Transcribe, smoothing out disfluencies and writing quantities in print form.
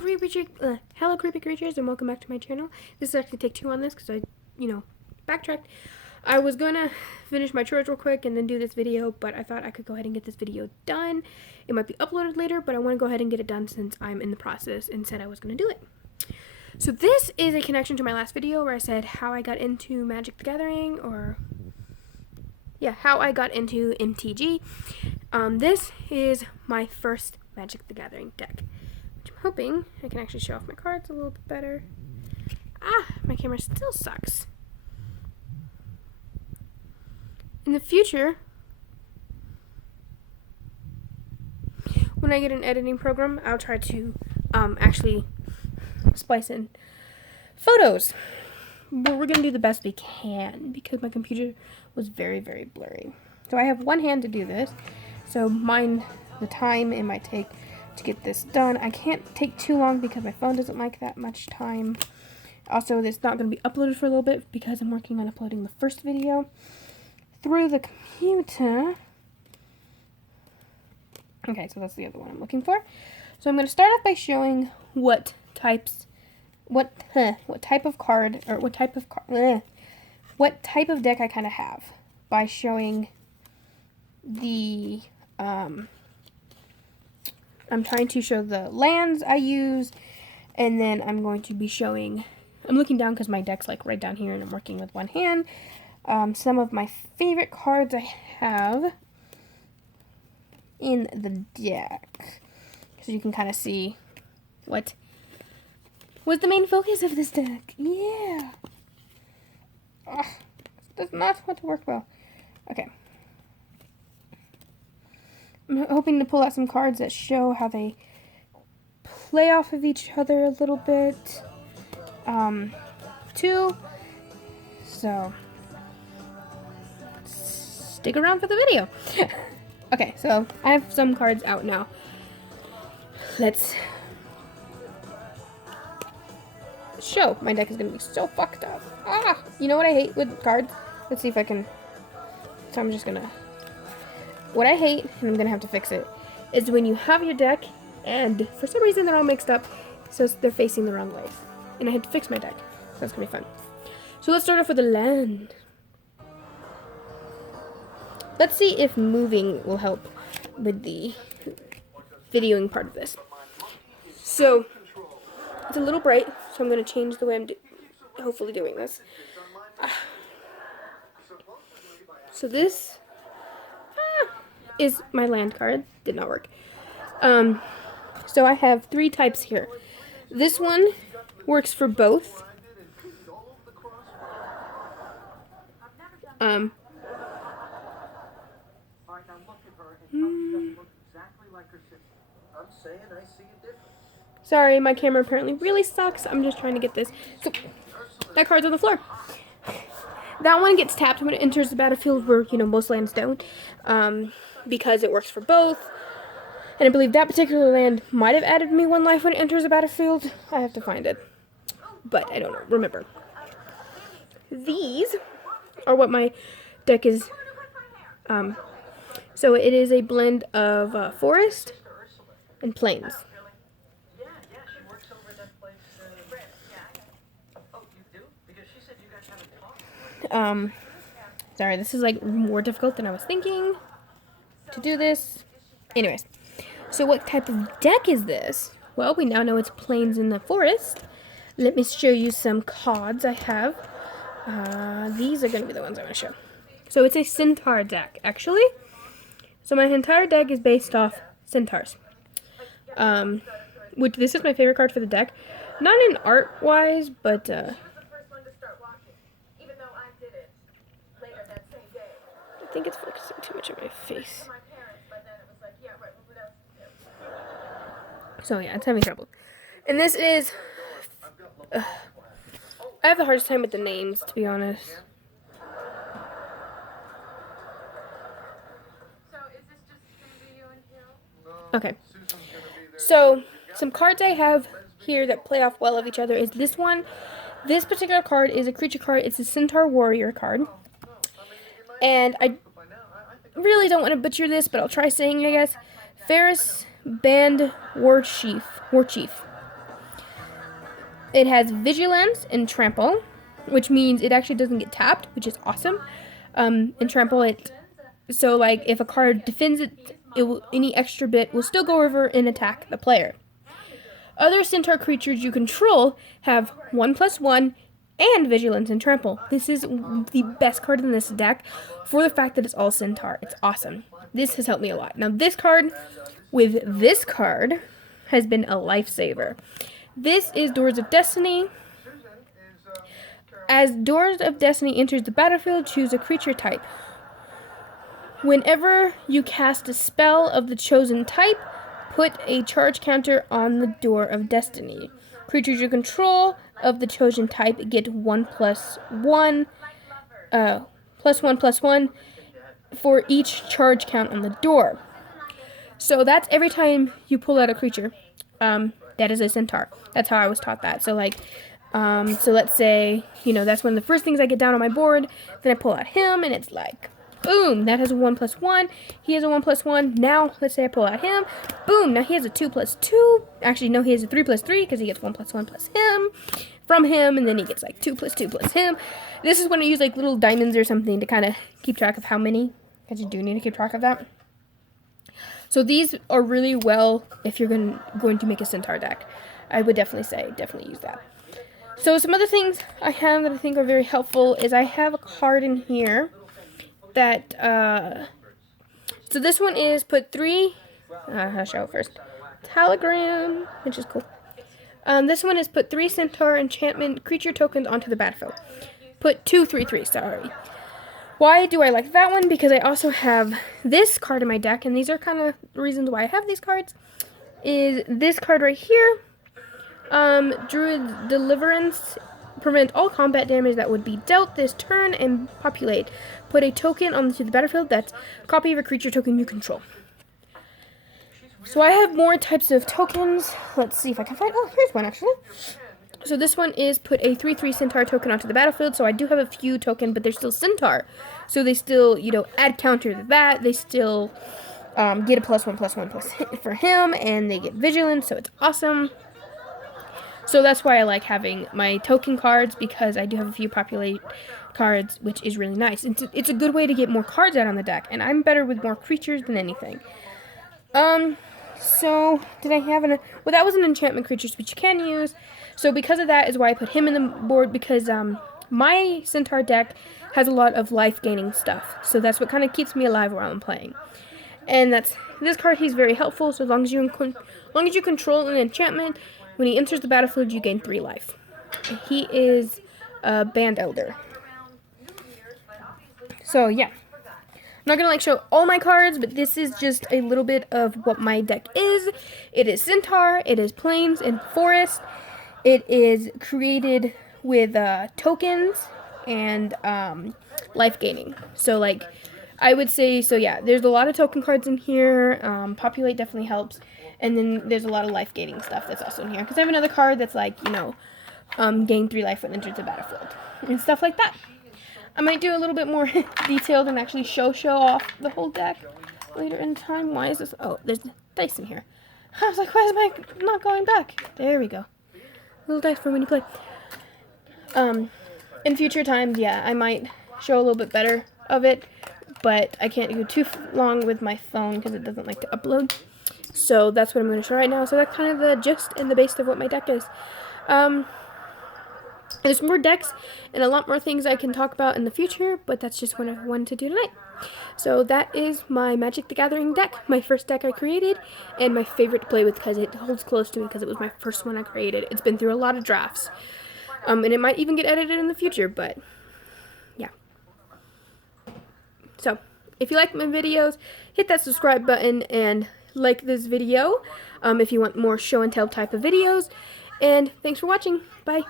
Hello creepy creatures, and welcome back to my channel. This is actually take 2 on this because I, backtracked. I was gonna finish my chores real quick and then do this video, but I thought I could go ahead and get this video done. It might be uploaded later, but I want to go ahead and get it done since I'm in the process and said I was gonna do it. So this is a connection to my last video where I said how I got into Magic the Gathering, or how I got into MTG. This is my first Magic the Gathering deck, which I'm hoping I can actually show off my cards a little bit better. My camera still sucks. In the future, when I get an editing program, I'll try to actually splice in photos. But we're going to do the best we can because my computer was very, very blurry. So I have one hand to do this. So mind the time it might take to get this done. I can't take too long because my phone doesn't like that much time. Also, it's not going to be uploaded for a little bit because I'm working on uploading the first video through the computer. Okay, so that's the other one I'm looking for. So I'm going to start off by showing what type of deck I kind of have by showing the I'm trying to show the lands I use, and then I'm going to be showing, I'm looking down because my deck's like right down here and I'm working with one hand, some of my favorite cards I have in the deck, so you can kind of see what was the main focus of this deck. Yeah. Ugh, this does not want to work well. Okay. I'm hoping to pull out some cards that show how they play off of each other a little bit, too. So, stick around for the video. Okay, so I have some cards out now. Let's show. My deck is going to be so fucked up. You know what I hate with cards? Let's see if I can. So I'm just going to. What I hate, and I'm going to have to fix it, is when you have your deck and for some reason they're all mixed up, so they're facing the wrong way. And I had to fix my deck. So that's going to be fun. So let's start off with the land. Let's see if moving will help with the videoing part of this. So it's a little bright, so I'm going to change the way I'm hopefully doing this. So this is my land card. Did not work. So I have 3 types here. This one works for both. Sorry, my camera apparently really sucks. I'm just trying to get this. So, that card's on the floor. That one gets tapped when it enters the battlefield, where, most lands don't, because it works for both. And I believe that particular land might have added me 1 life when it enters the battlefield. I have to find it. But I don't remember. These are what my deck is. So it is a blend of forest and plains. Sorry, this is like more difficult than I was thinking to do this. Anyways, so what type of deck is this? Well, we now know it's plains in the forest. Let me show you some cards I have. These are going to be the ones I want to show. So it's a centaur deck, actually. So my entire deck is based off centaurs. Which this is my favorite card for the deck. Not in art-wise, but I think it's focusing too much on my face. So yeah, it's having trouble. And this is I have the hardest time with the names, to be honest. Okay. So, some cards I have here that play off well of each other is this one. This particular card is a creature card. It's a Centaur Warrior card. And I really don't want to butcher this, but I'll try saying it, I guess. Ferris Band War Chief. It has Vigilance and Trample, which means it actually doesn't get tapped, which is awesome. In Trample, so like if a card defends it, any extra bit will still go over and attack the player. Other Centaur creatures you control have 1/1 and Vigilance and Trample. This is the best card in this deck for the fact that it's all Centaur. It's awesome. This has helped me a lot. Now this card with this card has been a lifesaver. This is Doors of Destiny. As Doors of Destiny enters the battlefield, choose a creature type. Whenever you cast a spell of the chosen type, put a charge counter on the Door of Destiny. Creatures you control of the chosen type get 1/1, +1/+1 for each charge count on the door. So that's every time you pull out a creature that is a Centaur. That's how I was taught that. So like, so let's say, that's one of the first things I get down on my board. Then I pull out him, and it's like, boom, that has a 1/1. He has a 1/1. Now, let's say I pull out him. Boom, now he has a 2/2. Actually, no, he has a 3/3 because he gets 1/1 plus him from him, and then he gets like 2/2 plus him. This is when I use like little diamonds or something to kind of keep track of how many, because you do need to keep track of that. So these are really well if you're going to make a Centaur deck. I would definitely use that. So some other things I have that I think are very helpful is I have a card in here that, so this one is put 3, I'll show it first, Telegram, which is cool. This one is put 3 Centaur enchantment creature tokens onto the battlefield. Put 2 3/3, sorry. Why do I like that one? Because I also have this card in my deck, and these are kind of the reasons why I have these cards, is this card right here, Druid Deliverance. Prevent all combat damage that would be dealt this turn and populate. Put a token onto the battlefield that's a copy of a creature token you control. So I have more types of tokens. Let's see if I can find, here's one actually. So this one is put a 3/3 Centaur token onto the battlefield. So I do have a few tokens, but they're still Centaur. So they still, add counter to that. They still get a +1/+1 plus for him, and they get Vigilance, so it's awesome. So that's why I like having my token cards, because I do have a few populate cards, which is really nice. It's a good way to get more cards out on the deck, and I'm better with more creatures than anything. So did I have well, that was an enchantment creatures, which you can use. So because of that is why I put him in the board, because my Centaur deck has a lot of life gaining stuff. So that's what kind of keeps me alive while I'm playing. And that's this card. He's very helpful. So as long as you control an enchantment, when he enters the battlefield, you gain 3 life. He is a Band Elder. So yeah, I'm not gonna show all my cards, but this is just a little bit of what my deck is. It is Centaur. It is Plains and Forest. It is created with tokens and life gaining. So like, I would say, so yeah, there's a lot of token cards in here. Populate definitely helps. And then there's a lot of life gaining stuff that's also in here. Because I have another card that's like, gain 3 life when enters the battlefield. And stuff like that. I might do a little bit more detailed and actually show off the whole deck later in time. Why is this? Oh, there's dice in here. I was like, why is my not going back? There we go. Little dice for when you play. In future times, yeah, I might show a little bit better of it. But I can't go too long with my phone because it doesn't like to upload. So that's what I'm going to show right now. So that's kind of the gist and the base of what my deck is. There's more decks and a lot more things I can talk about in the future, but that's just what I wanted to do tonight. So that is my Magic the Gathering deck, my first deck I created, and my favorite to play with because it holds close to me because it was my first one I created. It's been through a lot of drafts, and it might even get edited in the future, but yeah. So if you like my videos, hit that subscribe button and like this video if you want more show and tell type of videos. And thanks for watching. Bye.